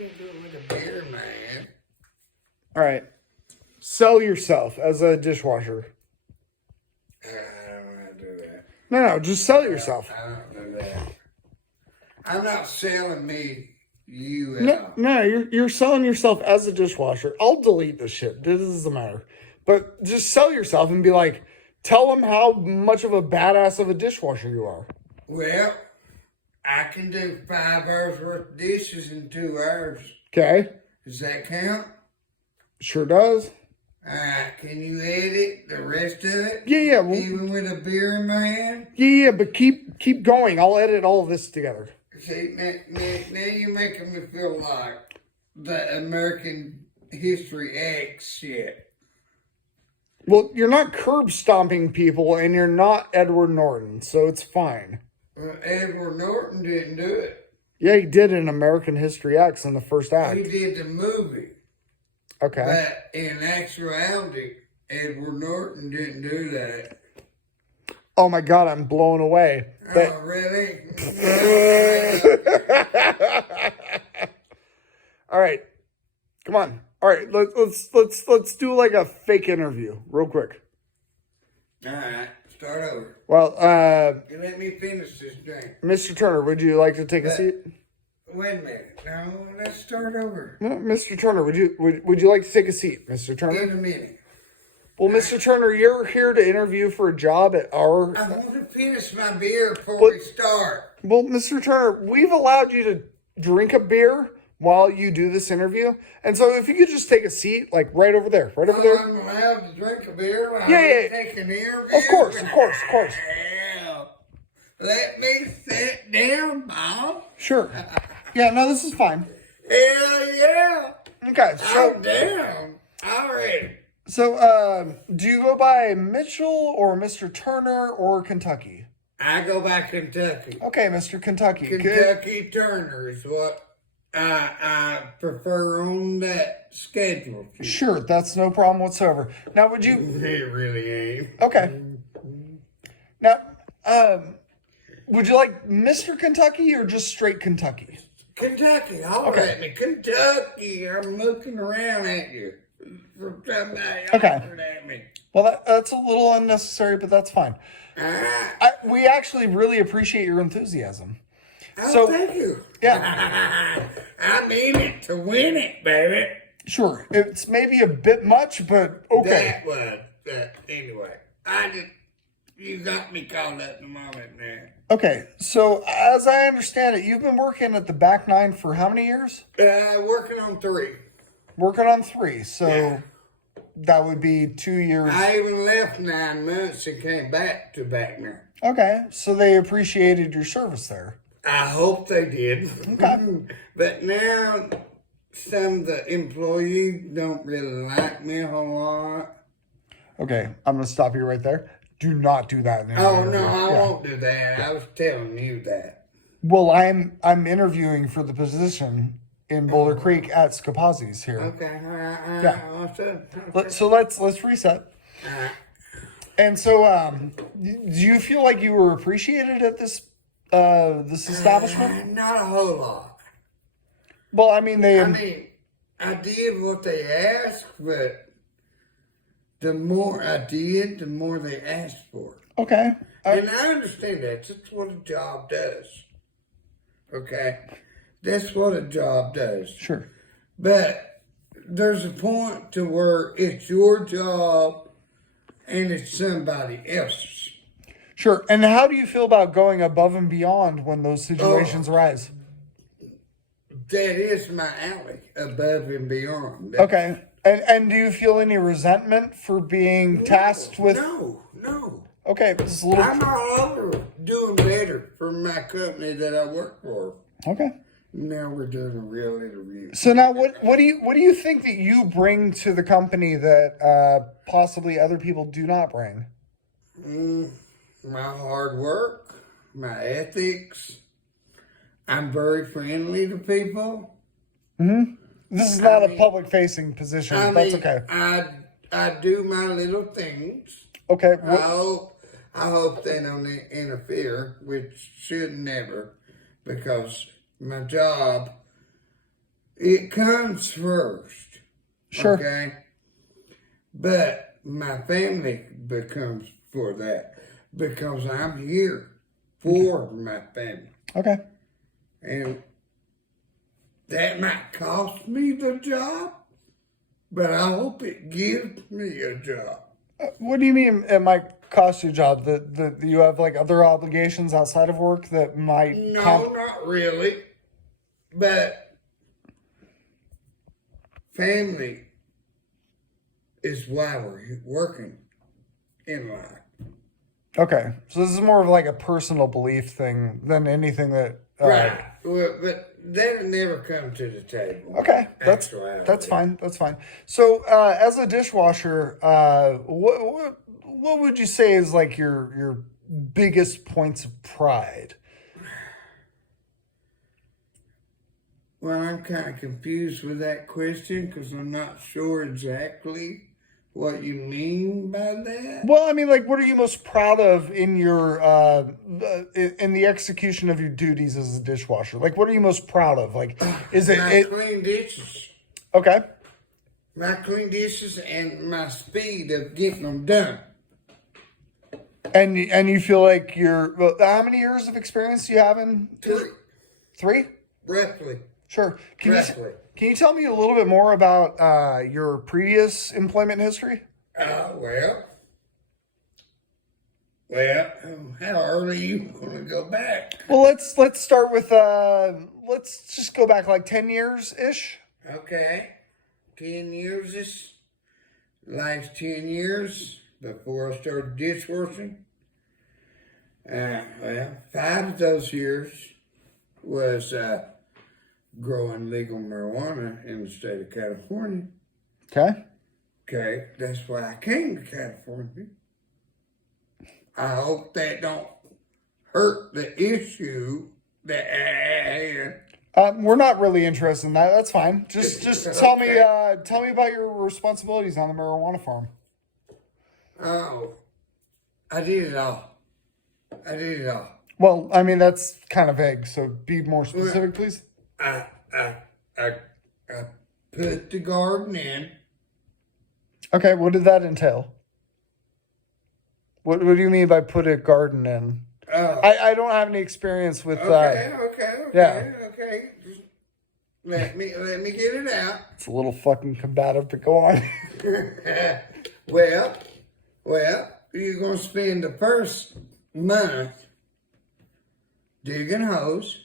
can't do it with a beer, man. All right. Sell yourself as a dishwasher. I don't want to do that. No, just sell yourself. I don't do that. I'm not selling me, you No, you're selling yourself as a dishwasher. I'll delete this shit. This doesn't matter. But just sell yourself and be like, tell them how much of a badass of a dishwasher you are. Well, I can do 5 hours worth of dishes in 2 hours. Okay. Does that count? Sure does. Can you edit the rest of it? Yeah. Well, even with a beer in my hand? Yeah, but keep going. I'll edit all of this together. See, now you're making me feel like the American History X shit. Well, you're not curb stomping people, and you're not Edward Norton, so it's fine. Well, Edward Norton didn't do it. Yeah, he did in American History X in the first act. He did the movie. Okay. But in actuality, Edward Norton didn't do that. Oh my God, I'm blown away. Oh, really? All right, come on. All right, let's do like a fake interview, real quick. All right, start over. Well, Let me finish this drink. Mr. Turner, would you like to take a seat? Wait a minute. No, let's start over. No, Mr. Turner, would you like to take a seat, Mr. Turner? In a minute. Well, Mr. Turner, you're here to interview for a job at our... I want to finish my beer before we start. Well, Mr. Turner, we've allowed you to drink a beer while you do this interview. And so if you could just take a seat, like right over there, I'm allowed to drink a beer while Yeah. take an interview? Of course. Hell, let me sit down, Bob. Sure. Yeah, no, this is fine. Hell yeah. Okay, so... I'm down. Already. So, do you go by Mitchell or Mr. Turner or Kentucky? I go by Kentucky. Okay, Mr. Kentucky. Kentucky Turner is what I prefer on that schedule. Sure, that's no problem whatsoever. Now, would you... It really ain't. Okay. Now, would you like Mr. Kentucky or just straight Kentucky? Kentucky, all right, me. Kentucky, I'm looking around at you. From somebody at me. Well, that's a little unnecessary, but that's fine. We actually really appreciate your enthusiasm. Oh, thank you. Yeah. I'm in it to win it, baby. Sure. It's maybe a bit much, but okay. That was, anyway, you got me caught up in the moment now. Okay, so as I understand it, you've been working at the Back Nine for how many years? Working on 3. Working on 3, so that would be 2 years. I even left 9 months and came back to Back Nine. Okay, so they appreciated your service there. I hope they did. Okay. But now, some of the employees don't really like me a whole lot. Okay, I'm going to stop you right there. Do not do that now. Oh, no, I won't do that. I was telling you that. Well, I'm interviewing for the position in Boulder Creek at Scapazzi's here. Okay, all right. Yeah. So let's reset. And so, do you feel like you were appreciated at this establishment? Not a whole lot. Well, I mean, I did what they asked, but the more I did, the more they asked for. Okay. And I understand that. That's what a job does. Okay? That's what a job does. Sure. But there's a point to where it's your job and it's somebody else's. Sure. And how do you feel about going above and beyond when those situations arise? That is my alley, above and beyond. Okay. And do you feel any resentment for being tasked with... No. Okay, this is a little... I'm all over doing better for my company that I work for. Okay. Now we're doing a real interview. So now, what do you think that you bring to the company that possibly other people do not bring? My hard work, my ethics. I'm very friendly to people. Mm-hmm. This is not a public-facing position. That's okay. I do my little things. Okay. I hope they don't interfere, which should never, because my job it comes first. Sure. Okay? But my family becomes for that because I'm here for my family. Okay. And that might cost me the job, but I hope it gives me a job. What do you mean it might cost you a job? That you have like other obligations outside of work that might No, not really. But family is why we're working in life. Okay, so this is more of like a personal belief thing than anything that. Right. Well, but that'll never come to the table. Okay, that's fine. That's fine. So, as a dishwasher, what would you say is like your biggest points of pride? Well, I'm kind of confused with that question because I'm not sure exactly what you mean by that. Well, I mean, like, what are you most proud of in your in the execution of your duties as a dishwasher? Like, what are you most proud of? Like, is My clean dishes. Okay? My clean dishes and my speed of getting them done. And you feel like how many years of experience do you have in? 3? Roughly. Sure. Roughly. Can you tell me a little bit more about your previous employment history? Well, how early are you going to go back? Well, let's start with let's just go back like 10 years ish. Okay, 10 years is last 10 years before I started dishwashing. Well, 5 of those years was growing legal marijuana in the state of California. Okay. Okay, that's why I came to California. I hope that don't hurt the issue that I had. We're not really interested in that. That's fine. Just tell me about your responsibilities on the marijuana farm. Oh, I did it all. Well, I mean that's kind of vague. So be more specific, please. I put the garden in. Okay, what did that entail? What do you mean by put a garden in? I don't have any experience with that. Okay. Just let me get it out. It's a little fucking combative, but go on. Well, you're gonna spend the first month digging holes,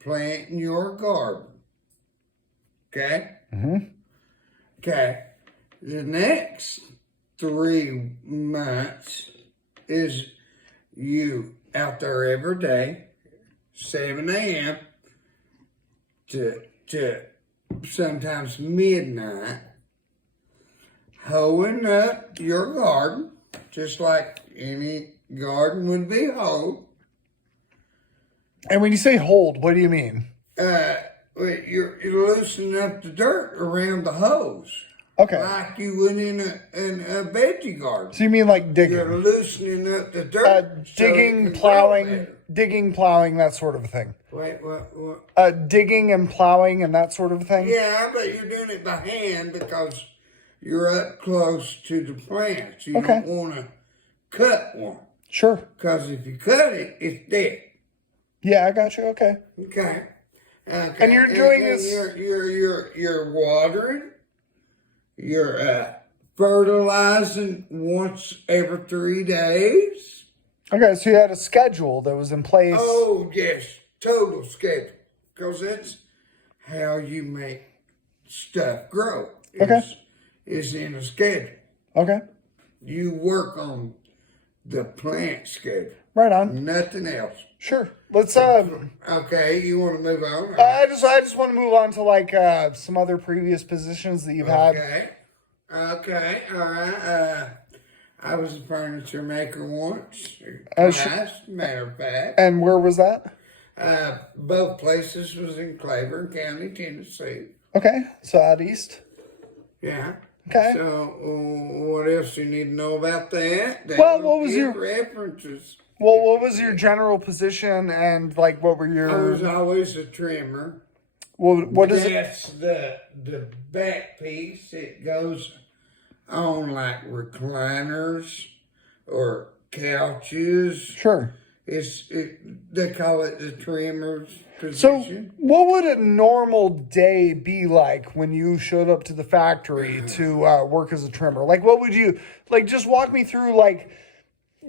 planting your garden. Okay? Mm-hmm. Okay. The next 3 months is you out there every day, 7 a.m. to sometimes midnight, hoeing up your garden, just like any garden would be hoed. And when you say hold, what do you mean? You're loosening up the dirt around the hose. Okay. Like you would in a veggie garden. So you mean like digging? You're loosening up the dirt. Digging, plowing, that sort of thing. Wait, what? Digging and plowing and that sort of thing? Yeah, but you're doing it by hand because you're up close to the plants. You don't want to cut one. Sure. Because if you cut it, it's dead. Yeah, I got you. Okay. And you're doing this. You're watering. You're fertilizing once every 3 days. Okay, so you had a schedule that was in place. Oh yes, total schedule. Because that's how you make stuff grow. Is in a schedule. Okay. You work on the plant schedule. Right on. Nothing else. Sure. Let's Okay, you want to move on? I just want to move on to like some other previous positions that you've had. Okay. All right. I was a furniture maker once. Matter of fact. And where was that? Both places was in Claiborne County, Tennessee. Okay, so out east. Yeah. Okay. So, what else do you need to know about that? Well, what was your references? Well, what was your general position and like what were your? I was always a trimmer. Well, what is it? That's the back piece. It goes on like recliners or couches. Sure. They call it the trimmer's So, position. what would a normal day be like when you showed up to the factory to work as a trimmer? Like, what would you like? Just walk me through. Like,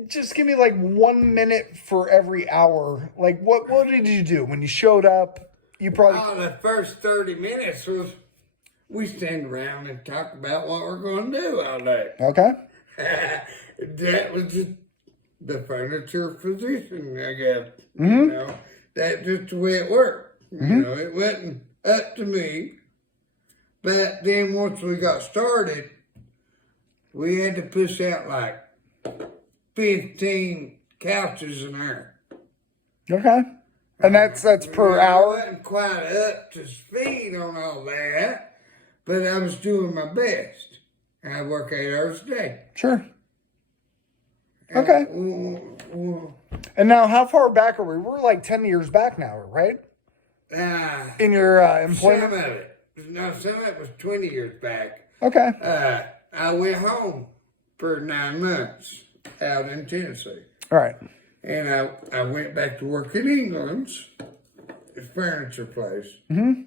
just give me like 1 minute for every hour. Like, what did you do when you showed up? You probably The first 30 minutes was we stand around and talk about what we're going to do all day. okay. That was just the furniture position, I guess. Mm-hmm. You know, that's just the way it worked. You know, it wasn't up to me. But then once we got started, we had to push out like 15 couches an hour. Okay. And that's per I hour. wasn't quite up to speed on all that, but I was doing my best. And I work 8 hours a day. Sure. Okay. Well, And now, how far back are we? We're like 10 years back now, right? In your some employment. of it. No, some of it was 20 years back. Okay. I went home for 9 months out in Tennessee. All right. And I went back to work at England's furniture place. Mm-hmm.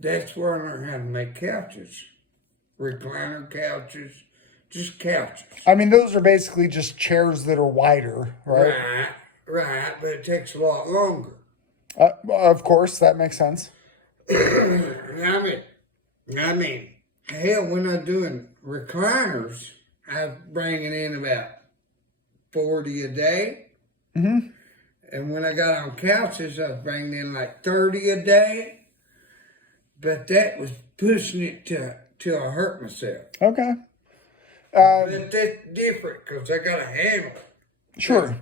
That's where I learned how to make couches. Recliner couches. Just couches. I mean, those are basically just chairs that are wider, right? Right, but it takes a lot longer. Of course, that makes sense. I mean, hell, when I'm doing recliners, I'm bringing in about 40 a day. Mm-hmm. And when I got on couches, I was bringing in like 30 a day. But that was pushing it till I hurt myself. Okay. But that's different because I got a handle. Sure.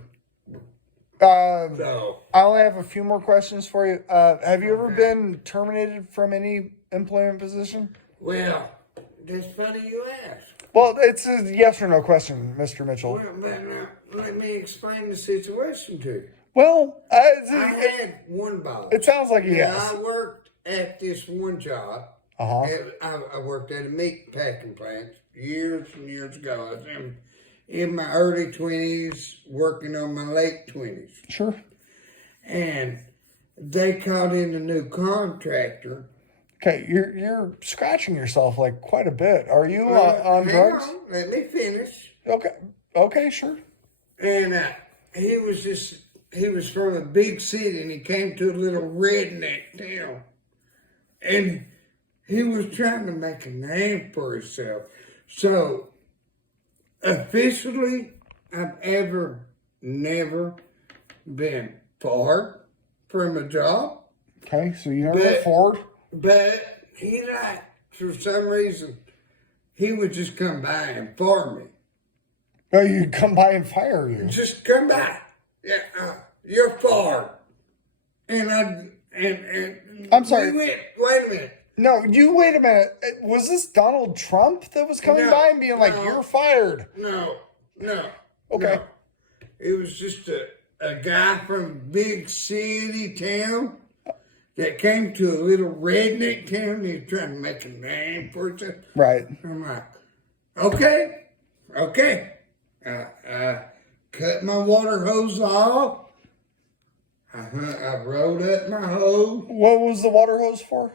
So, I only have a few more questions for you. Have you ever been terminated from any employment position? well, that's funny you ask. Well, it's a yes or no question, Mr. Mitchell. Well, but now, let me explain the situation to you. Well, I had one boss. it sounds like a Now, yes. I worked at this one job. Uh-huh. I worked at a meat packing plant years and years ago. I was in my early 20s, working on my late 20s. Sure. And they called in a new contractor. Okay, you're scratching yourself like quite a bit. Are you on Hang drugs? on, let me finish. Okay, sure. And he was from a big city and he came to a little redneck town. And he was trying to make a name for himself. So, officially, I've never been fired from a job. Okay, so you never afford. But he for some reason, he would just come by and fire me. No, you'd come by and fire you. Just come by. Yeah, you're fired. And I'm sorry. wait a minute. No, you wait a minute. Was this Donald Trump that was coming by and being like, "You're fired"? No. Okay. No. It was just a guy from big city town that came to a little redneck town. And he was trying to make a name for himself. Right. I'm like, okay. I cut my water hose off. I rolled up my hose. What was the water hose for?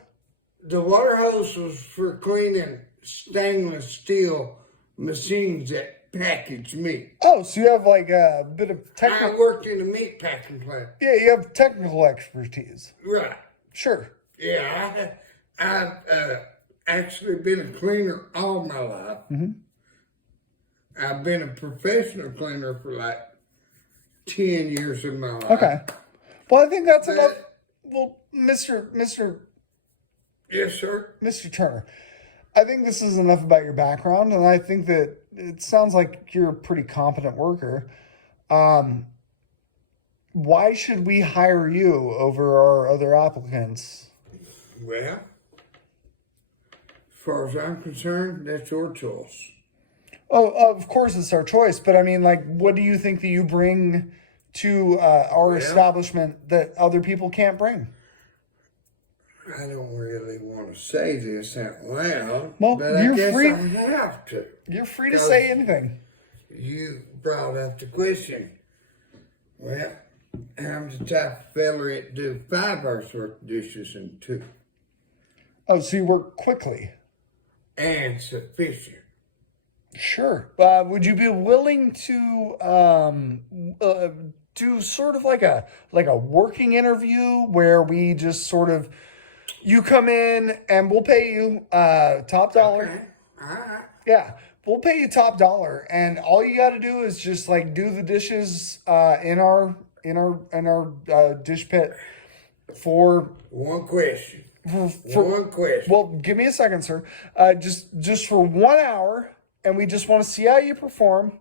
The water hose was for cleaning stainless steel machines that package meat. Oh, so you have like a bit of I technical. worked in a meat packing plant. Yeah, you have technical expertise. Right. Sure. Yeah, I've actually been a cleaner all my life. Mm-hmm. I've been a professional cleaner for like 10 years of my life. Okay. Well, I think that's enough. Well, Mr. Yes, sir. Turner, I think this is enough about your background, and I think that it sounds like you're a pretty competent worker. Why should we hire you over our other applicants? Well, as far as I'm concerned, that's your choice. Oh, of course it's our choice, but I mean, like, what do you think that you bring to our establishment that other people can't bring? I don't really want to say this out loud, Well, but I you're guess free. I have to. You're free to say anything. You brought up the question. Well, I'm the type of fella that do 5 hours worth of dishes in 2. Oh, so you work quickly. And sufficient. Sure. Would you be willing to do sort of like a working interview where we just sort of you come in and we'll pay you top dollar. Okay. All right. Yeah, we'll pay you top dollar, and all you got to do is just like do the dishes in our dish pit for One question. One question. Well, give me a second, sir. Just for 1 hour, and we just want to see how you perform.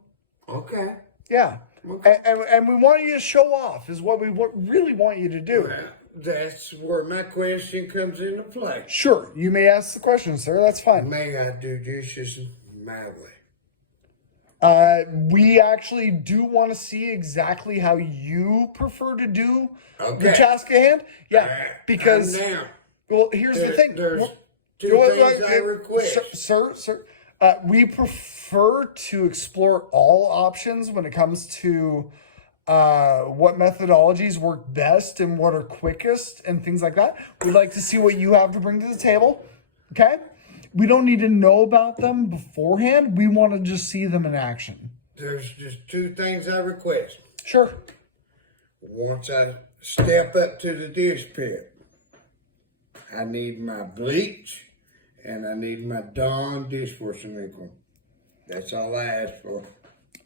Okay. Yeah. Okay. And we want you to show off is what we really want you to do. Well, that's where my question comes into play. Sure, you may ask the question, sir. That's fine. May I do dishes my way? We actually do want to see exactly how you prefer to do the Okay. task at hand. Yeah, because I'm down. well, here's the thing. There's Well, 2 things I request. Sir, we prefer to explore all options when it comes to what methodologies work best and what are quickest and things like that. We'd like to see what you have to bring to the table. Okay? We don't need to know about them beforehand. We want to just see them in action. There's just 2 things I request. Sure. Once I step up to the dish pit, I need my bleach and I need my Dawn dishwashing liquid. That's all I ask for.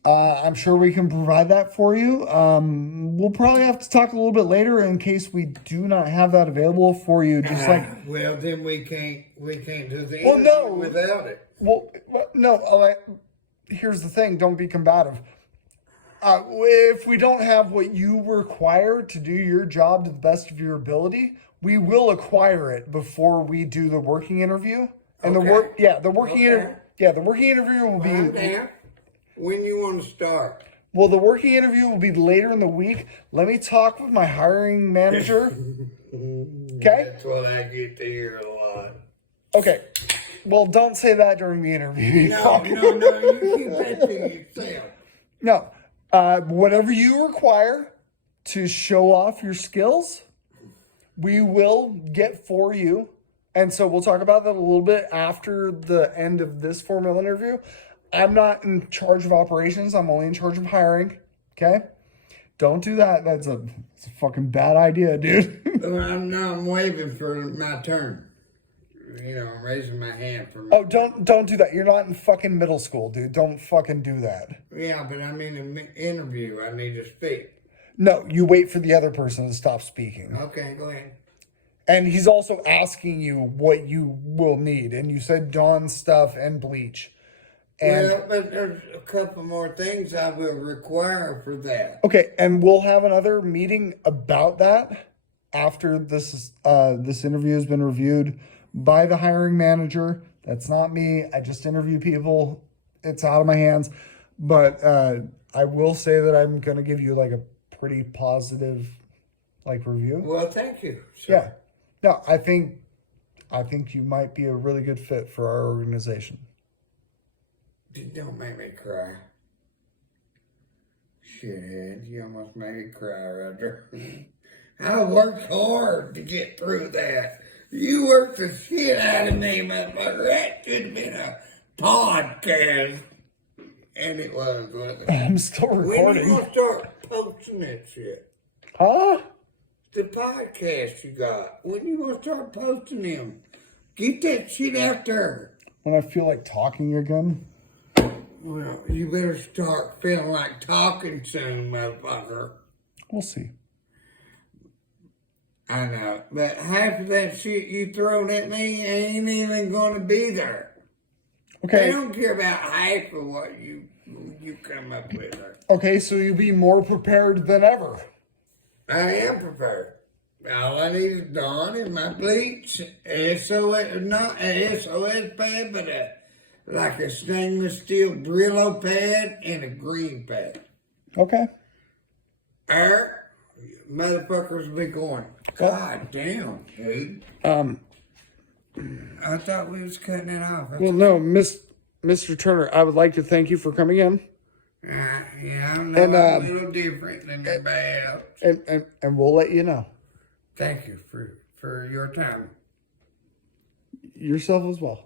I'm sure we can provide that for you. We'll probably have to talk a little bit later in case we do not have that available for you. Just like, well, then we can't do the Well, no. interview without it. well, no. Here's the thing. Don't be combative. If we don't have what you require to do your job to the best of your ability, we will acquire it before we do the working interview. And Okay. the working interview will I'm be. down. When you want to start? Well, the working interview will be later in the week. Let me talk with my hiring manager. Okay? That's what I get to hear a lot. Okay. Well, don't say that during the interview. No, you keep that to yourself. No. Whatever you require to show off your skills, we will get for you. And so we'll talk about that a little bit after the end of this formal interview. I'm not in charge of operations. I'm only in charge of hiring. Okay? Don't do that. That's a fucking bad idea, dude. I'm waiting for my turn. I'm raising my hand for me. Oh, don't do that. You're not in fucking middle school, dude. Don't fucking do that. Yeah, but I'm in an interview. I need to speak. No, you wait for the other person to stop speaking. Okay, go ahead. And he's also asking you what you will need. And you said Dawn stuff and bleach. And Well, but there's a couple more things I will require for that. okay, and we'll have another meeting about that after this interview has been reviewed by the hiring manager. That's not me. I just interview people. It's out of my hands. But I will say that I'm going to give you like a pretty positive review. Well, thank you. sir. Yeah. No, I think you might be a really good fit for our organization. Don't make me cry. Shithead, you almost made me cry right there. I worked hard to get through that. You worked the shit out of me, motherfucker. That should have been a podcast. And it was, wasn't it? I'm still When recording. you gonna start posting that shit? Huh? The podcast you got. When you gonna start posting them? Get that shit out there. When I feel like talking again. Well, you better start feeling like talking soon, motherfucker. We'll see. I know, but half of that shit you thrown at me ain't even gonna be there. They Okay. don't care about half of what you come up with. Okay, so you'll be more prepared than ever. I am prepared. All I need is Dawn and my bleach, SOS, not a SOS pad, but like a stainless steel Brillo pad and a green pad. Okay. Motherfuckers be going. God damn, dude. I thought we was cutting it off. Well, no, Mr. Turner, I would like to thank you for coming in. Yeah, I know And, I'm a little different than everybody else. And we'll let you know. Thank you for your time. Yourself as well.